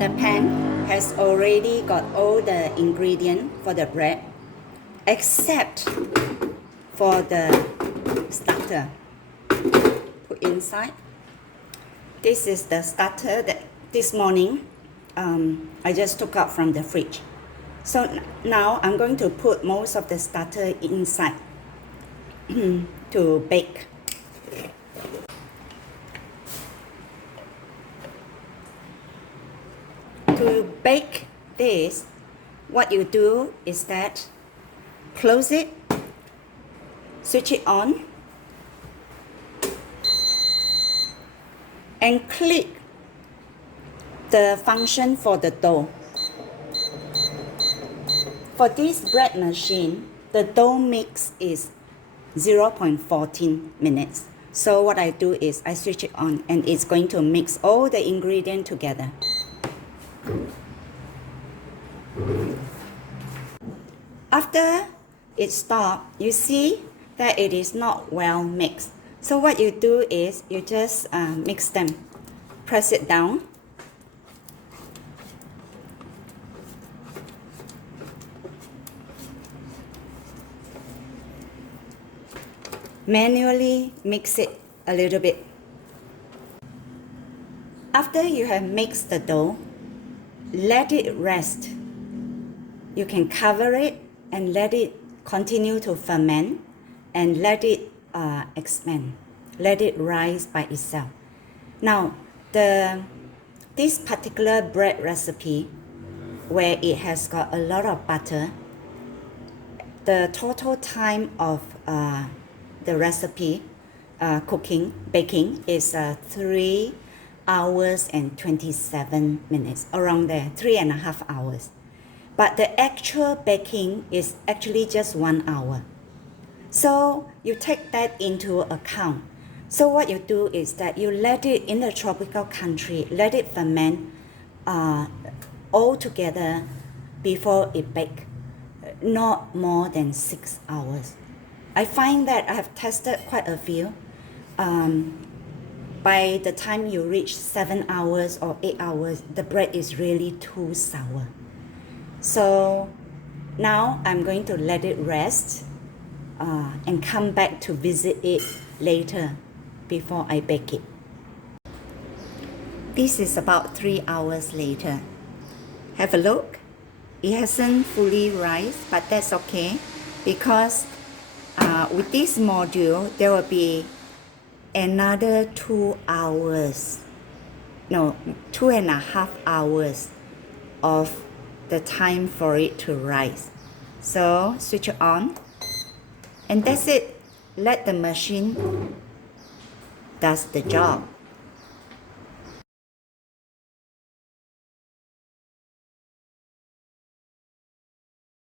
The pan has already got all the ingredients for the bread except for the starter. Put inside. This is the starter that this morning I just took out from the fridge. So now I'm going to put most of the starter inside to bake. To bake this, what you do is that close it, switch it on, and click the function for the dough. For this bread machine, the dough mix is 0.14 minutes. So what I do is I switch it on and it's going to mix all the ingredients together. After it stops, you see that it is not well mixed. So what you do is you just mix them, press it down. Manually mix it a little bit. After you have mixed the dough, let it rest. You can cover it and let it continue to ferment and let it expand. Let it rise by itself. Now, this particular bread recipe, where it has got a lot of butter, the total time of the recipe baking is 3 hours and 27 minutes, around there, 3.5 hours. But the actual baking is actually just 1 hour. So you take that into account. So what you do is that you let it in the tropical country, let it ferment all together before it bake, not more than 6 hours. I find that I have tested quite a few. By the time you reach 7 hours or 8 hours, the bread is really too sour. So now I'm going to let it rest and come back to visit it later before I bake it. This is about 3 hours later. Have a look. It hasn't fully rise, but that's okay because with this module, there will be another 2 hours, no, 2.5 hours of the time for it to rise. So switch it on and that's it. Let the machine does the job.